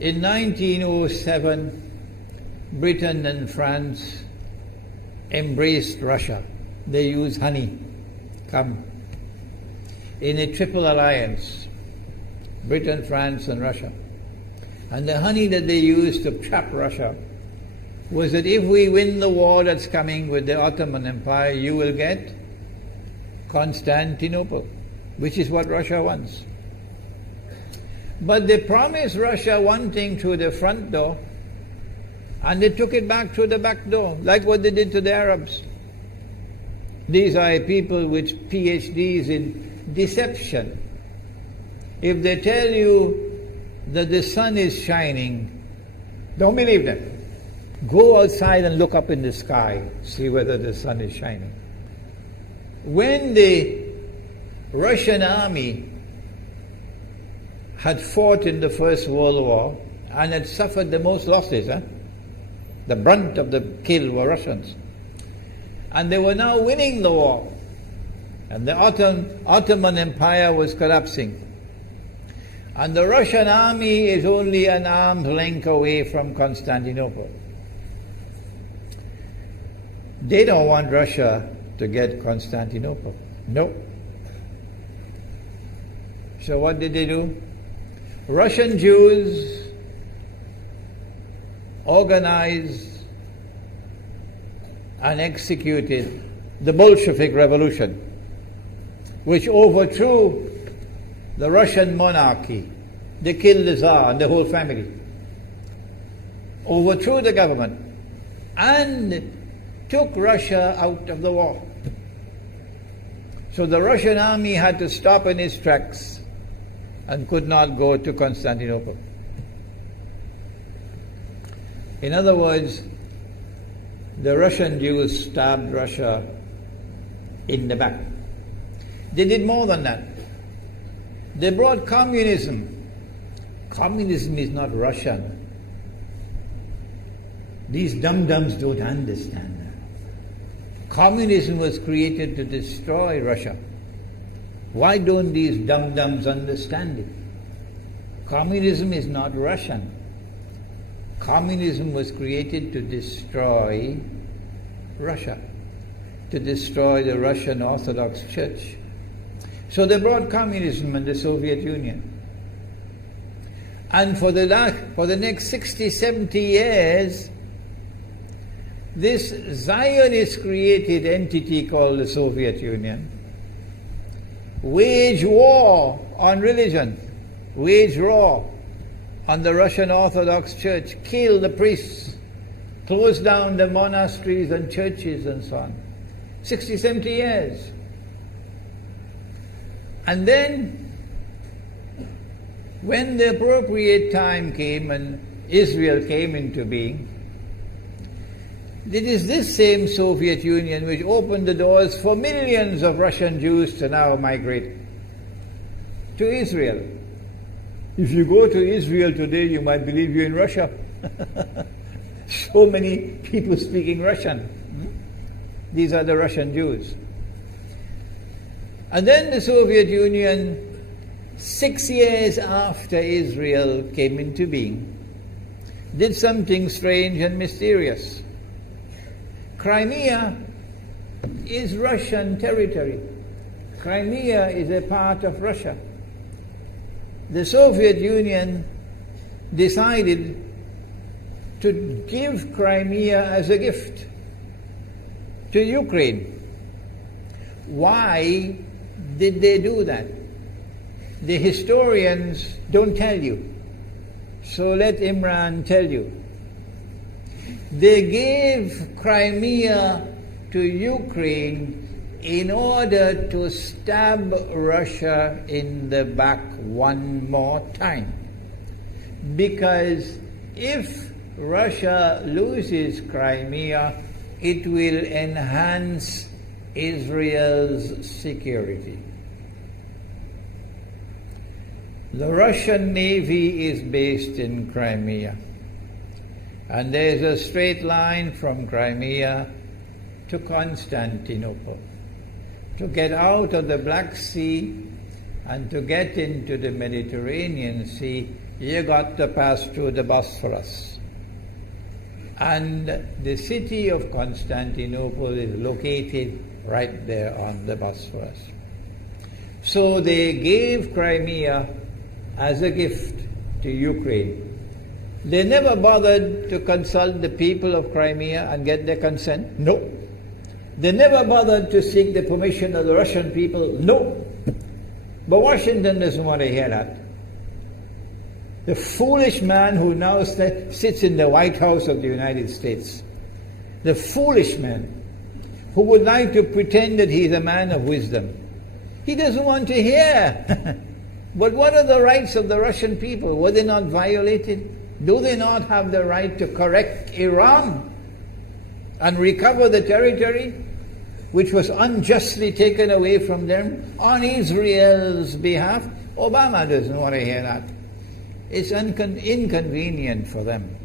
In 1907, Britain and France embraced Russia. They used honey, in a triple alliance, Britain, France and Russia. And the honey that they used to trap Russia was that if we win the war that's coming with the Ottoman Empire, you will get Constantinople, which is what Russia wants. But they promised Russia one thing through the front door, and they took it back through the back door, like what they did to the Arabs. These are people with PhDs in deception. If they tell you that the sun is shining, don't believe them. Go outside and look up in the sky, see whether the sun is shining. When the Russian army had fought in the First World War and had suffered the most losses, the brunt of the kill were Russians. And they were now winning the war. And the Ottoman Empire was collapsing. And the Russian army is only an arm's length away from Constantinople. They don't want Russia to get Constantinople. No. So what did they do? Russian Jews organized and executed the Bolshevik Revolution, which overthrew the Russian monarchy. They killed the Tsar and the whole family, overthrew the government, and took Russia out of the war. So the Russian army had to stop in its tracks and could not go to Constantinople. In other words, the Russian Jews stabbed Russia in the back. They did more than that. They brought communism. Communism is not Russian. These dum-dums don't understand that. Communism was created to destroy Russia. Why don't these dum-dums understand it? Communism is not Russian. Communism was created to destroy Russia, to destroy the Russian Orthodox Church. So they brought communism in the Soviet Union. And for the next 60, 70 years, this Zionist created entity called the Soviet Union waged war on religion, waged war on the Russian Orthodox Church, killed the priests, closed down the monasteries and churches and so on. 60, 70 years. And then, when the appropriate time came and Israel came into being, it is this same Soviet Union which opened the doors for millions of Russian Jews to now migrate to Israel. If you go to Israel today, you might believe you're in Russia. So many people speaking Russian. These are the Russian Jews. And then the Soviet Union, 6 years after Israel came into being, did something strange and mysterious. Crimea is Russian territory. Crimea is a part of Russia. The Soviet Union decided to give Crimea as a gift to Ukraine. Why did they do that? The historians don't tell you. So let Imran tell you. They gave Crimea to Ukraine in order to stab Russia in the back one more time. Because if Russia loses Crimea, it will enhance Israel's security. The Russian Navy is based in Crimea. And there's a straight line from Crimea to Constantinople. To get out of the Black Sea and to get into the Mediterranean Sea, you got to pass through the Bosphorus. And the city of Constantinople is located right there on the Bosphorus. So they gave Crimea as a gift to Ukraine. They never bothered to consult the people of Crimea and get their consent. No. They never bothered to seek the permission of the Russian people. No. But Washington doesn't want to hear that. The foolish man who now sits in the White House of the United States, the foolish man who would like to pretend that he's a man of wisdom, he doesn't want to hear. But what are the rights of the Russian people? Were they not violated? Do they not have the right to correct Iran and recover the territory which was unjustly taken away from them on Israel's behalf? Obama doesn't want to hear that. It's inconvenient for them.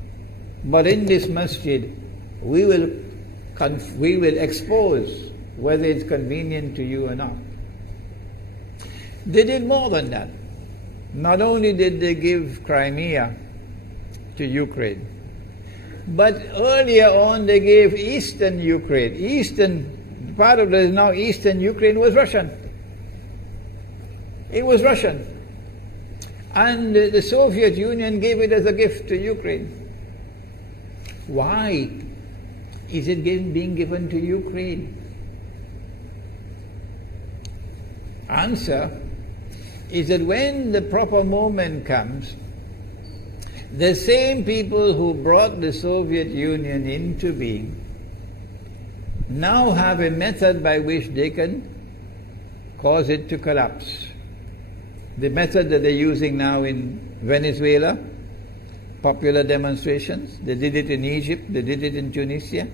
But in this masjid, we will expose whether it's convenient to you or not. They did more than that. Not only did they give Crimea to Ukraine, but earlier on they gave eastern Ukraine. Eastern, part of the now eastern Ukraine was Russian. It was Russian. And the Soviet Union gave it as a gift to Ukraine. Why is it being given to Ukraine? Answer is that when the proper moment comes, the same people who brought the Soviet Union into being now have a method by which they can cause it to collapse. The method that they're using now in Venezuela, popular demonstrations, they did it in Egypt, they did it in Tunisia.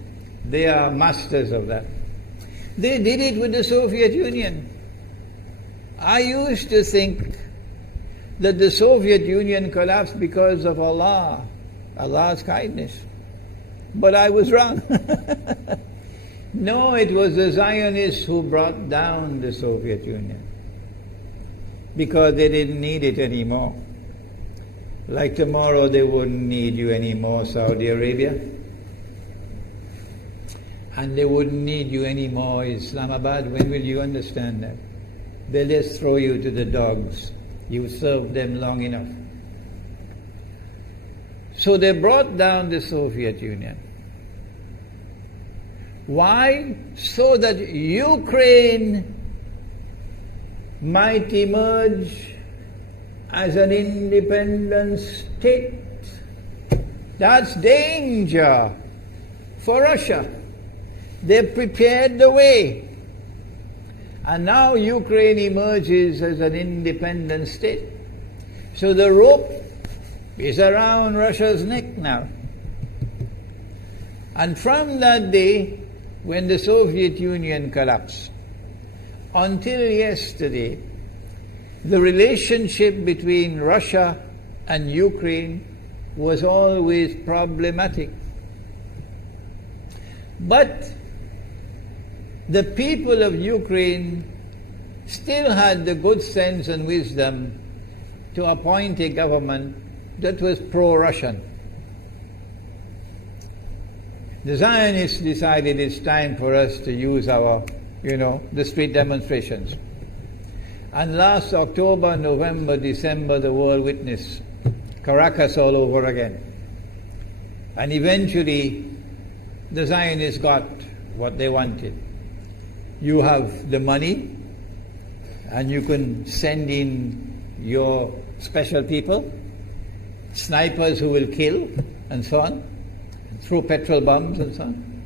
They are masters of that. They did it with the Soviet Union. I used to think that the Soviet Union collapsed because of Allah's kindness. But I was wrong. No, it was the Zionists who brought down the Soviet Union because they didn't need it anymore. Like tomorrow they wouldn't need you anymore, Saudi Arabia. And they wouldn't need you anymore, Islamabad. When will you understand that? They'll just throw you to the dogs. You served them long enough. So they brought down the Soviet Union. Why? So that Ukraine might emerge as an independent state. That's danger for Russia. They prepared the way. And now Ukraine emerges as an independent state. So the rope is around Russia's neck now. And from that day, when the Soviet Union collapsed, until yesterday, the relationship between Russia and Ukraine was always problematic. But the people of Ukraine still had the good sense and wisdom to appoint a government that was pro-Russian. The Zionists decided it's time for us to use our, the street demonstrations. And last October, November, December, the world witnessed Caracas all over again. And eventually, the Zionists got what they wanted. You have the money, and you can send in your special people, snipers who will kill, and so on, throw petrol bombs and so on.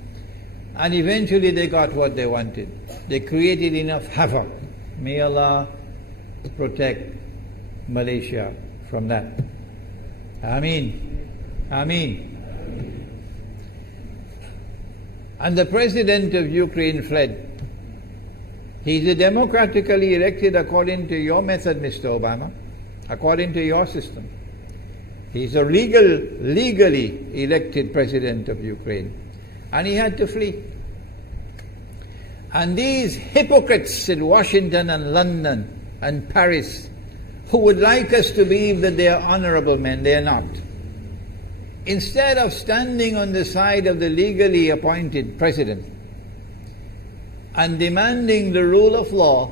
And eventually they got what they wanted. They created enough havoc. May Allah protect Malaysia from that. Ameen. Ameen. And the president of Ukraine fled. He's a democratically elected according to your method, Mr. Obama, according to your system. He's a legally elected president of Ukraine. And he had to flee. And these hypocrites in Washington and London and Paris who would like us to believe that they are honorable men. They are not. Instead of standing on the side of the legally appointed president and demanding the rule of law,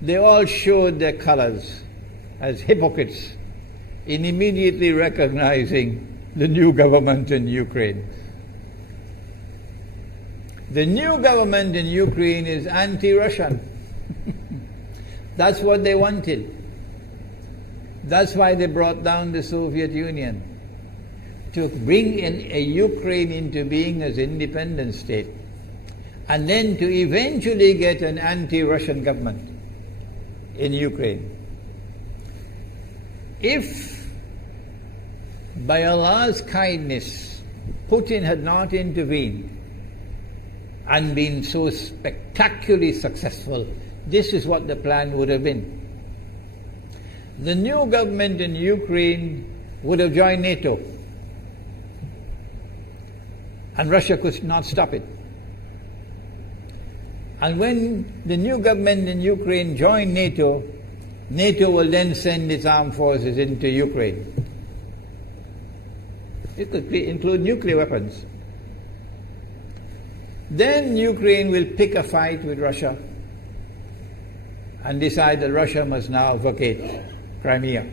they all showed their colors as hypocrites in immediately recognizing the new government in Ukraine. The new government in Ukraine is anti-Russian. That's what they wanted. That's why they brought down the Soviet Union, to bring in a Ukraine into being as independent state, and then to eventually get an anti-Russian government in Ukraine. If by Allah's kindness Putin had not intervened and been so spectacularly successful, this is what the plan would have been. The new government in Ukraine would have joined NATO, and Russia could not stop it. And when the new government in Ukraine joined NATO, NATO will then send its armed forces into Ukraine. It could include nuclear weapons. Then Ukraine will pick a fight with Russia and decide that Russia must now vacate Crimea.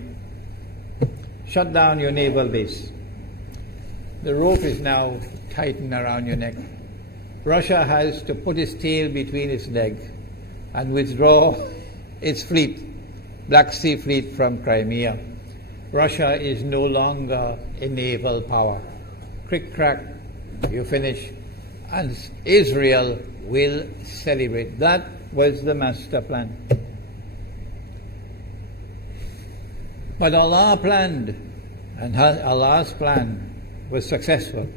Shut down your naval base. The rope is now tightened around your neck. Russia has to put its tail between its legs and withdraw its fleet, Black Sea Fleet, from Crimea. Russia is no longer a naval power. Crick crack, you finish. And Israel will celebrate. That was the master plan. But Allah planned, and Allah's plan was successful.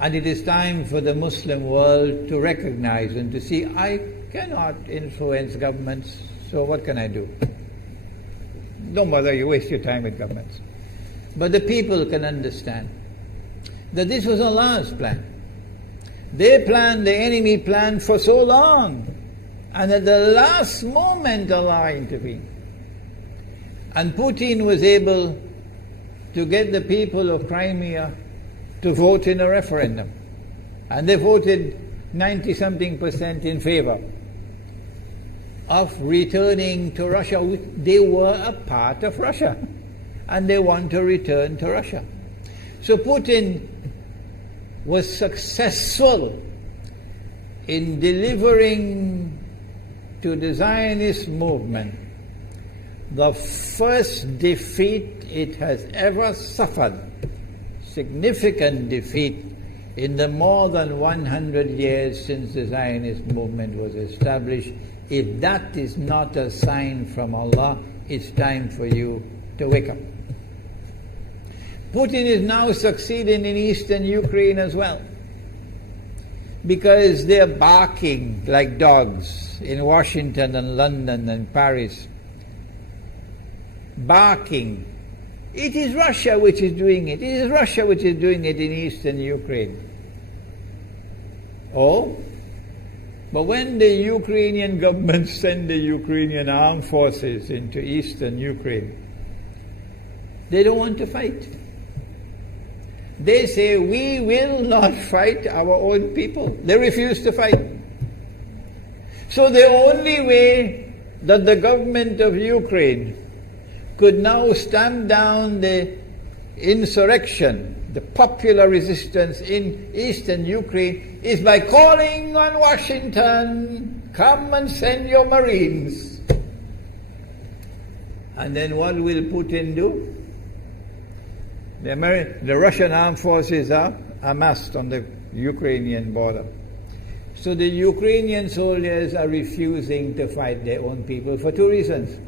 And it is time for the Muslim world to recognize and to see, I cannot influence governments, so what can I do? Don't bother, you waste your time with governments. But the people can understand that this was Allah's plan. They planned, the enemy planned for so long, and at the last moment Allah intervened. And Putin was able to get the people of Crimea to vote in a referendum. And they voted 90-something% in favor of returning to Russia. They were a part of Russia, and they want to return to Russia. So Putin was successful in delivering to the Zionist movement the first defeat it has ever suffered, significant defeat, in the more than 100 years since the Zionist movement was established. If that is not a sign from Allah, it's time for you to wake up. Putin is now succeeding in eastern Ukraine as well, because they're barking like dogs in Washington and London and Paris. Barking. It is Russia which is doing it. It is Russia which is doing it in eastern Ukraine. Oh, but when the Ukrainian government send the Ukrainian armed forces into eastern Ukraine, they don't want to fight. They say, we will not fight our own people. They refuse to fight. So the only way that the government of Ukraine could now stamp down the insurrection, the popular resistance in eastern Ukraine, is by calling on Washington, come and send your Marines. And then what will Putin do? The Russian armed forces are amassed on the Ukrainian border. So the Ukrainian soldiers are refusing to fight their own people for two reasons.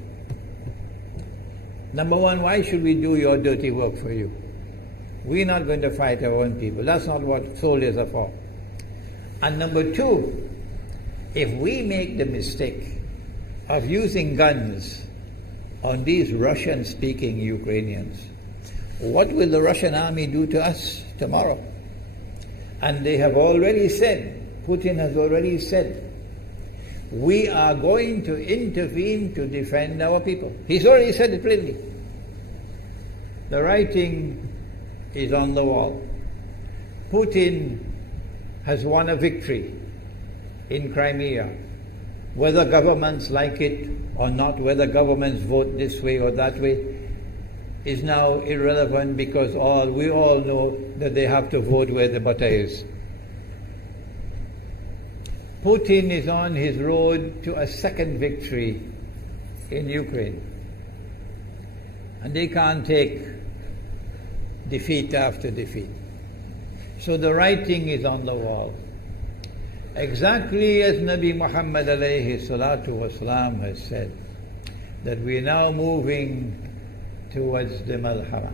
Number one, why should we do your dirty work for you? We're not going to fight our own people. That's not what soldiers are for. And number two, if we make the mistake of using guns on these Russian-speaking Ukrainians, what will the Russian army do to us tomorrow? And they have already said, Putin has already said, we are going to intervene to defend our people. He's already said it plainly. The writing is on the wall. Putin has won a victory in Crimea. Whether governments like it or not, whether governments vote this way or that way, is now irrelevant, because we all know that they have to vote where the butter is. Putin is on his road to a second victory in Ukraine. And they can't take defeat after defeat. So the writing is on the wall. Exactly as Nabi Muhammad alayhi salatu wasalam has said, that we are now moving towards the Malhara.